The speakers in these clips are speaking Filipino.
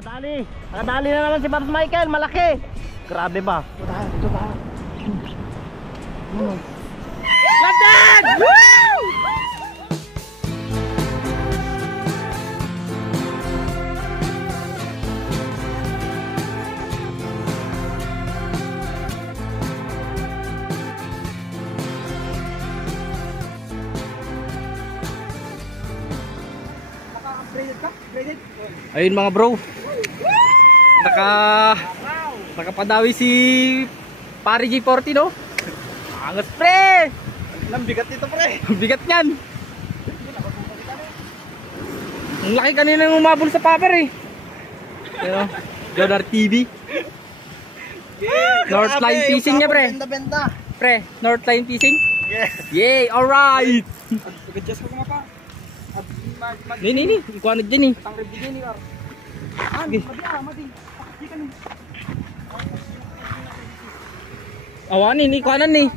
Nakadali na naman si Pops Michael, malaki. Grabe ba? Dito tayo. London! Woo! Ayun mga bro, nakapadawi si Pari G40 no? Angas pre! Ang bigat nito pre! Bigat nyan! Ang laki kanina ng umabol sa paper eh. Pero, Jonar TV. Northline fishing niya pre. Pre, Northline fishing? Yes. Yay, alright! Pag-adjust ko nga pa. Ni, ikuha na dyan eh. Tangrib din ni Ar. Mati. Pakita ni. Awanin, ikuha na ni.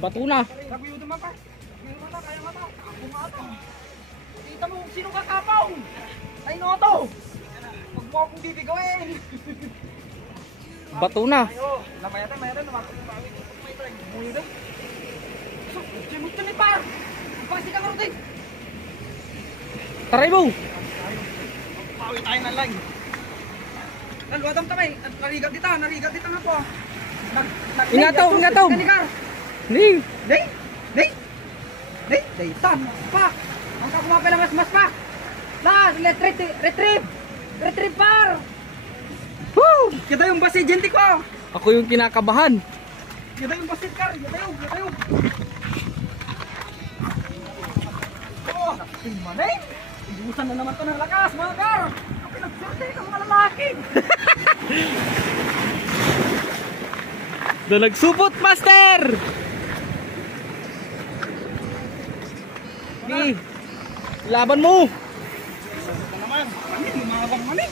Bato na. Sabi mo naman pa. Kaya mata. Ako nga ito. Kita mo sino kakapaw. Ay no to. Huwag mo akong bibigawin. Bato na. Mayroon naman. May try. Muyo na. So, jimot ka ni Par. Pagpasi ka nga rin. Taray mo. Pawi tayo ng line. Nalwadam kami. Narigat dita nga po. Ingataw. Ni. Daytan. Pak. Ang kakumapay lang mas pak. Las, retrieve Par. Woo! Kita yung basi gente ko. Ako yung kinakabahan. Kita yung basi Kar. Kita yung. Oh, manay. Ibusan na naman to ng lakas, mga Kar. Ang pinagserte ng mga lalaki. Na nagsupot, master! Sige, laban mo! Ito naman, lumabang mani.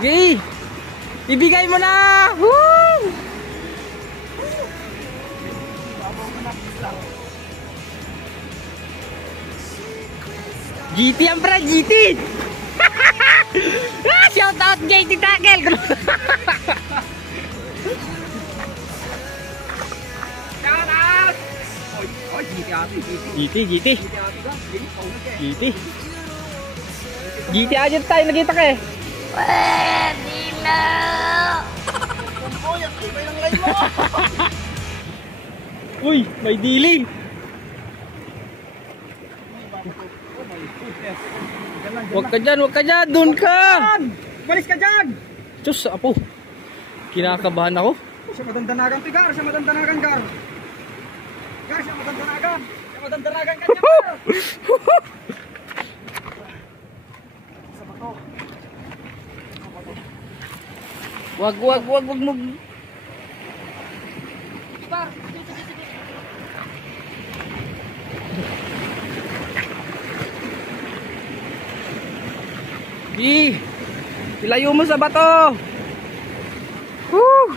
Sige, ibigay mo na! Woo! GT ang pra, GT! Shout out JT Tackle! Shout out! Oy, GT. GT aja tayo, nagkita ka eh. Pwede na! Oy, ang ibay ng line mo! Uy, may dili! Huwag ka dyan, dun ka! Balis ka dyan! Diyos, apo. Kinakabahan ako. Siya madandanagan, Gar. Siya madandanagan ka dyan, Gar. Sa bato. Wag mo. Gar. Ilayo mo sa bato. Woo!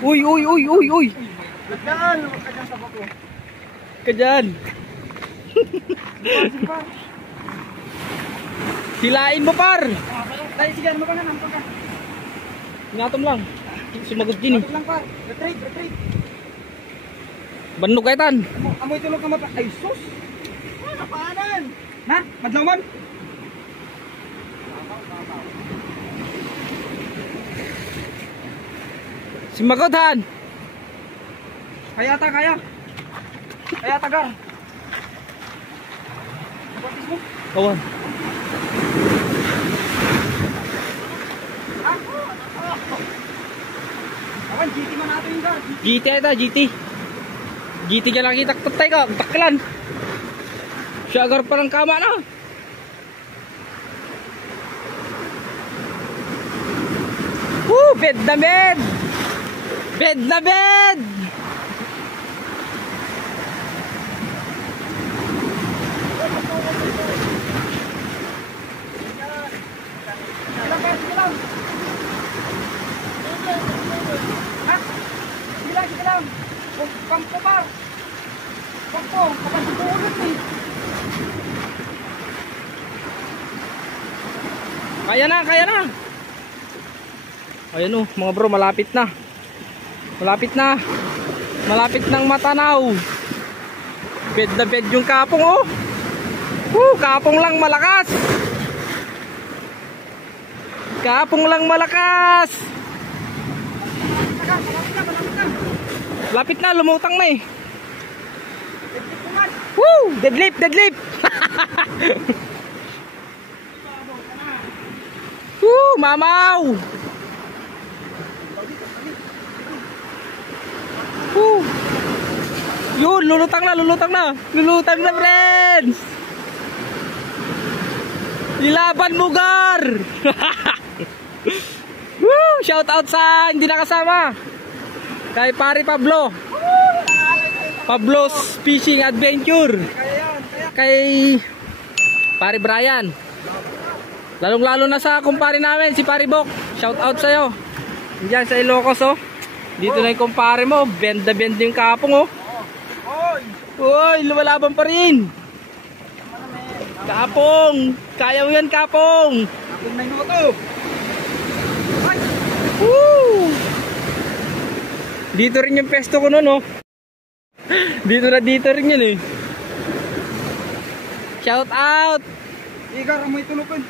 Uy. Lagyan, huwag ka dyan sa bato. Ka dyan. Hilain mo, Par. Dahil sige, ano ka na, nampag ka. Inatom lang. Sumagot din eh. Bato lang, Par. Retreat. Banog kay tan. Amoy tulog ka mata. Ay, sus! Napaanan! Na? Madlaman? Simagot-han. Kaya. Kaya, Gar. Batis mo? Kawan. Awan, GT man natin yung Gar. GT ito, GT. GT ka lang kita tatay ka, taklan. Siya agar parang kama na. Bed na bed! Bed na bed! po. Kapag ito ulit eh. Kaya na, kaya na. Ayan o, mga bro, malapit na. Malapit na. Malapit ng matanaw. Bed na bed yung kapong oh. Kapong lang malakas. Kapong lang malakas. Lapit na, lumutang na eh. Woo! Deadlift, deadlift. Woo, mamaw. Woo. Yun, lulutang na, lulutang na. Lulutang na, friends. Ilaban mo, Gar. Woo, shout out sa hindi nakasama. Kay Pari Pablo. Pablo's Fishing Adventure. Kay Pari Brian. Lalong-lalo na sa kumpare namin, si Pari Bok. Shout out sa'yo. Diyan sa Ilocos, oh. Dito na yung kumpare mo. Bend na bend yung kapong, oh. Uy, lumalaban pa rin. Kapong. Kaya mo yan, kapong. Kapong na ito. Woo! Dito rin yung pesto ko nun, oh. Dito rin yun, eh. Shout out. Igar, may tulupin.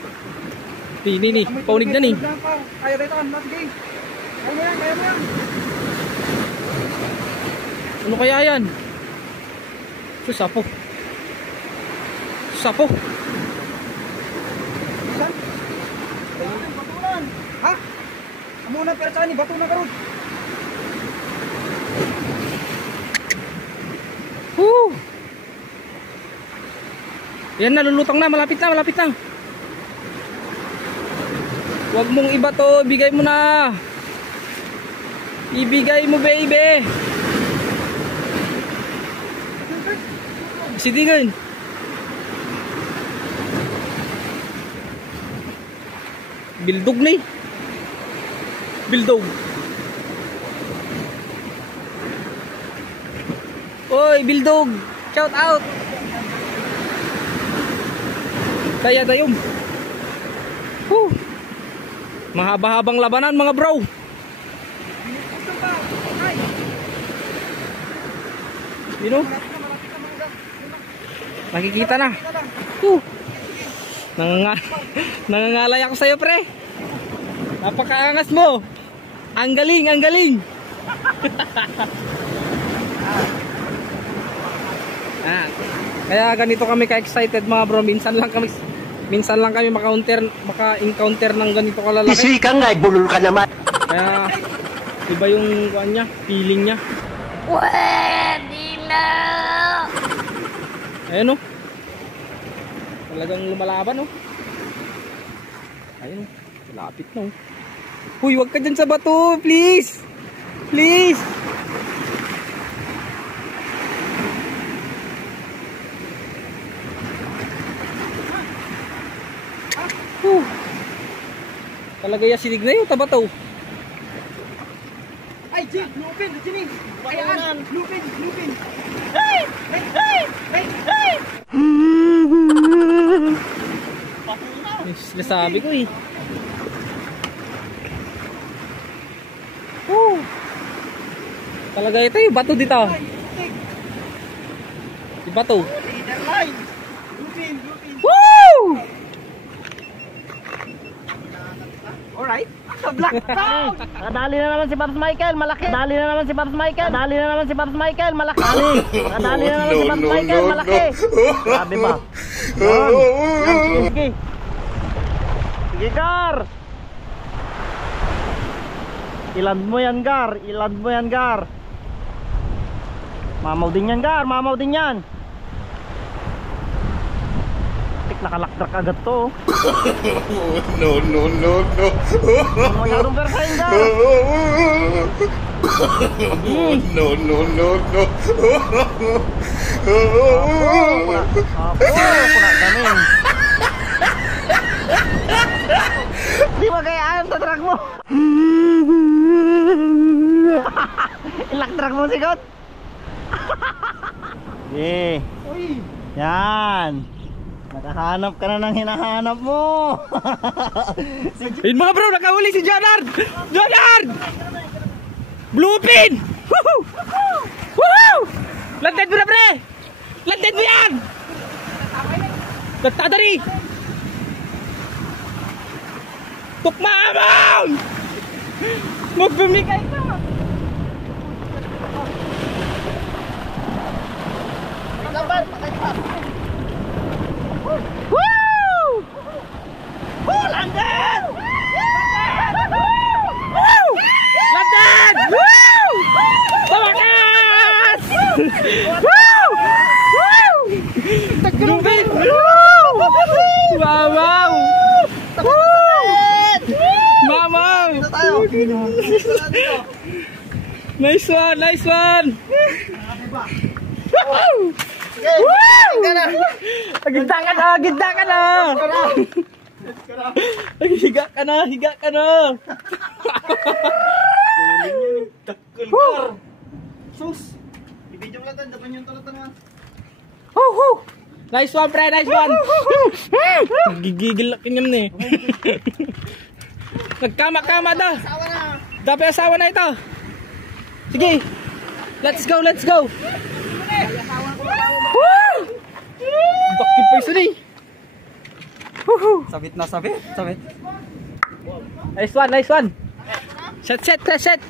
Ni, paunig na ni. Kaya dito, matigay. Kaya mo yan, kaya mo yan. Ano kaya yan? Sapo. Sapo. Saan? Batulan. Ha? Amo na persa ni, bato na karon. Yan na, lulutang na, malapit na, malapit na. Huwag mong iba to, ibigay mo na. Ibigay mo, baby. Sitingan. Bildog na eh. Bildog. Oy, bildog. Shout out. Kaya tayong. Mahaba-habang labanan mga bro. You know? Nakikita na. Nangangalay ako sa'yo, pre. Napakaangas mo. Ang galing, ang galing. Kaya ganito kami ka-excited mga bro. Minsan lang kami maka-encounter ng ganito kalalaki. Isi ka nga, bulol ka naman. Kaya iba yung niya, feeling niya. Pwede na! Ayun, oh. Talagang lumalaban, oh. Ayun, oh. Lapit na, oh. Huy, wag ka dyan sa bato, please. Please. Talaga ya sinig na yun, tabato. Ay, Jig, lupin, Jig. Kayaan, lupin, lupin. Hey! Hey! Hey! Hey! Hey! Sinasabi ko eh. Talaga ito yung bato dito. Yung bato. Leader line. Lupin, lupin. Woo! Alright. Blackdown! Nadali na naman si Pops Michael, malaki. Nadali na naman si Pops Michael. Nadali na naman si Pops Michael, malaki. Nadali na naman si Pops Michael, malaki. Sabi ba? Sige. Sige, Gar. Iland mo yan, Gar. Iland mo yan, Gar. Mamaw din yan, Gar. Mamaw din yan. Nakalakdrak agad to. No. Masyadong persahin ka. No. Kuna kami. Di ba kaya ayam sa truck mo? Ilakdrak mo sigot. Okay. Uy! Yan. Nakahanap ka na ng hinahanap mo. Yun mga bro, nakahuli si Jonard! Jonard! Bluepin! Woohoo! Woohoo! Lanted mo na pre! Lanted mo yan! Nagtadari! Tukmaamang! Magbumigay ka! Laban! Pakaipas! Woo! Oh! Landed! Woo! Lanted! Woo! Tawakas! Woo! Woo! Taglupin! Woo! Wow! Wow! Mamaw! Ito tayo! Nice one! Nice one! Okay! Woo! Gigda ka na! Gigda ka na! Higa ka na! Higa ka na! Sus! Ibidyo mo lang tayo, dapan yung tulatan nga. Nice one, pre! Nice one! Gigigil lang kanyam na eh. Nagkama-kama daw. Asawa na! Dapat asawa na ito. Sige. Let's go, let's go. Woo! Bakit pa isa eh. Sabit na sabit, sabit. Nice one, nice one. Set, set, set, set.